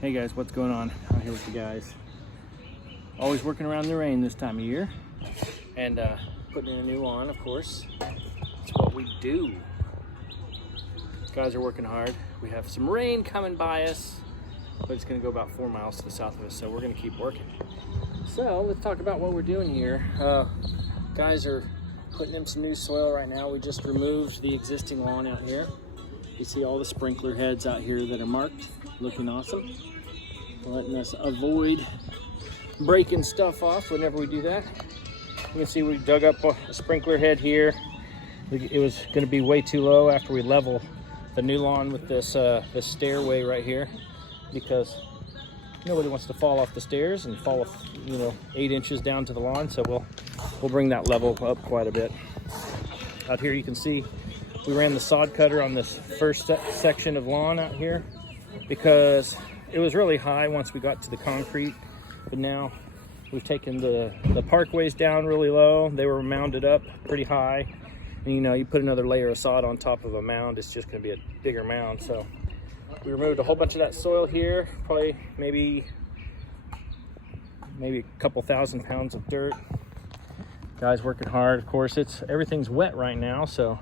Hey guys, what's going on? Out here with you guys. Always working around the rain this time of year. And putting in a new lawn, of course. It's what we do. Guys are working hard. We have some rain coming by us, but it's gonna go about 4 miles to the south of us, so we're gonna keep working. So let's talk about what we're doing here. Guys are putting in some new soil right now. We just removed the existing lawn out here. You see all the sprinkler heads out here that are marked, looking awesome. Letting us avoid breaking stuff off whenever we do that. You can see we dug up a sprinkler head here. It was going to be way too low after we level the new lawn with this stairway right here, because nobody wants to fall off the stairs and fall, 8 inches down to the lawn. So we'll bring that level up quite a bit. Out here you can see we ran the sod cutter on this first section of lawn out here because it was really high once we got to the concrete, but now we've taken the parkways down really low. They were mounded up pretty high, and you put another layer of sod on top of a mound, it's just going to be a bigger mound. So we removed a whole bunch of that soil here, probably maybe a couple thousand pounds of dirt. Guys working hard. Of course, everything's wet right now, so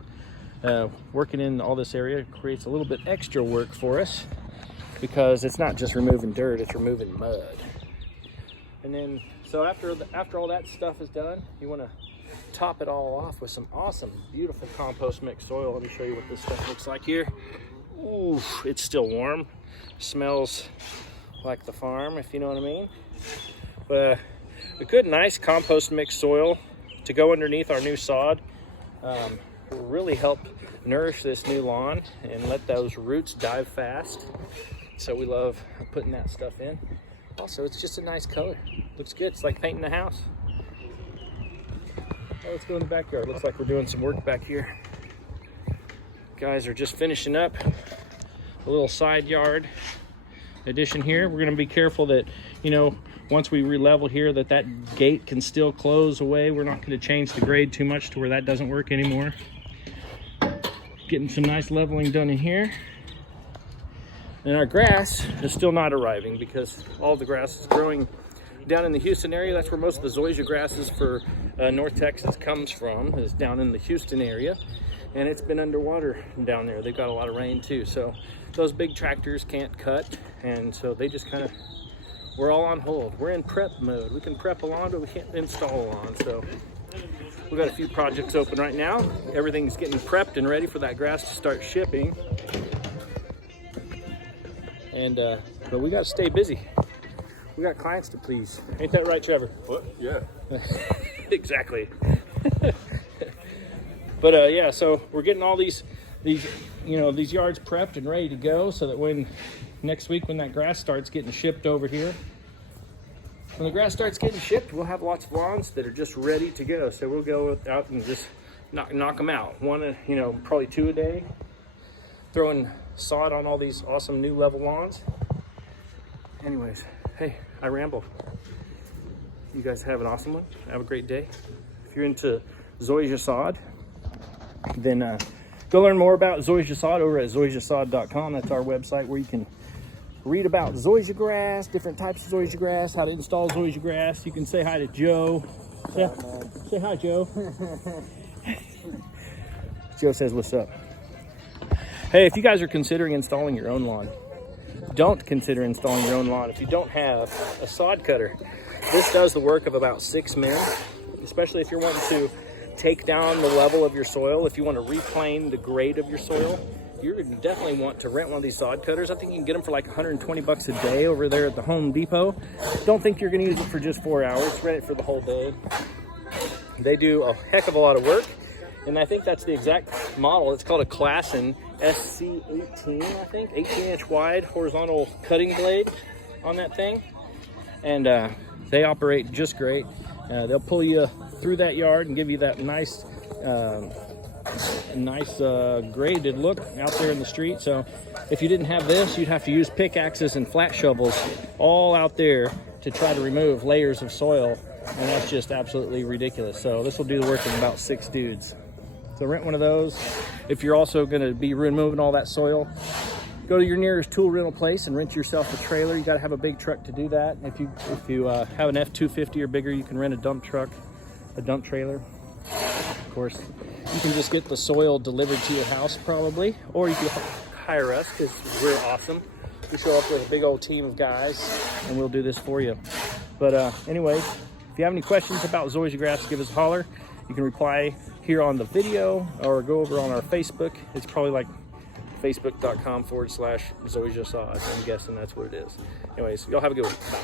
working in all this area creates a little bit extra work for us, because it's not just removing dirt, it's removing mud. And then, so after all that stuff is done, you want to top it all off with some awesome, beautiful compost mixed soil. Let me show you what this stuff looks like here. Ooh, it's still warm. Smells like the farm, if you know what I mean. But a good, nice compost mixed soil to go underneath our new sod will really help nourish this new lawn and let those roots dive fast. So we love putting that stuff in. Also, it's just a nice color. Looks good. It's like painting the house. Oh, let's go in the backyard. Looks like we're doing some work back here. Guys are just finishing up a little side yard addition here. We're going to be careful that, once we re-level here, that gate can still close away. We're not going to change the grade too much to where that doesn't work anymore. Getting some nice leveling done in here. And our grass is still not arriving because all the grass is growing down in the Houston area. That's where most of the zoysia grasses for North Texas comes from, is down in the Houston area. And it's been underwater down there. They've got a lot of rain too. So those big tractors can't cut. And so they just we're all on hold. We're in prep mode. We can prep a lawn, but we can't install a lawn. So we've got a few projects open right now. Everything's getting prepped and ready for that grass to start shipping. And but we got to stay busy. We got clients to please. Ain't that right, Trevor? What? Yeah. Exactly. But yeah, so we're getting all these yards prepped and ready to go, so that next week when that grass starts getting shipped over here, when the grass starts getting shipped, we'll have lots of lawns that are just ready to go. So we'll go out and just knock them out. One, probably 2 a day. Throwing sod on all these awesome new level lawns. Anyways, hey, I rambled. You guys have an awesome one. Have a great day. If you're into zoysia sod, then go learn more about zoysia sod over at zoysiasod.com. That's our website where you can read about zoysia grass, different types of zoysia grass, how to install zoysia grass. You can say hi to Joe. Say hi, Joe. Joe says what's up. Hey, if you guys are considering installing your own lawn, don't consider installing your own lawn if you don't have a sod cutter. This does the work of about 6 men, especially if you're wanting to take down the level of your soil. If you want to replane the grade of your soil, you're going to definitely want to rent one of these sod cutters. I think you can get them for like 120 bucks a day over there at the Home Depot. Don't think you're going to use it for just 4 hours. Rent it for the whole day. They do a heck of a lot of work. And I think that's the exact model. It's called a Classen SC-18, I think. 18-inch wide horizontal cutting blade on that thing. And they operate just great. They'll pull you through that yard and give you that nice graded look out there in the street. So if you didn't have this, you'd have to use pickaxes and flat shovels all out there to try to remove layers of soil. And that's just absolutely ridiculous. So this will do the work of about 6 dudes. So rent one of those. If you're also going to be removing all that soil, go to your nearest tool rental place and rent yourself a trailer. You got to have a big truck to do that. If you have an F-250 or bigger, you can rent a dump truck, a dump trailer. Of course, you can just get the soil delivered to your house probably, or you can hire us because we're awesome. We show up with a big old team of guys and we'll do this for you. But anyways, if you have any questions about zoysia grass, give us a holler. You can reply here on the video or go over on our Facebook. It's probably like facebook.com/zoysia saws. I'm guessing that's what it is. Anyways, y'all have a good one. Bye.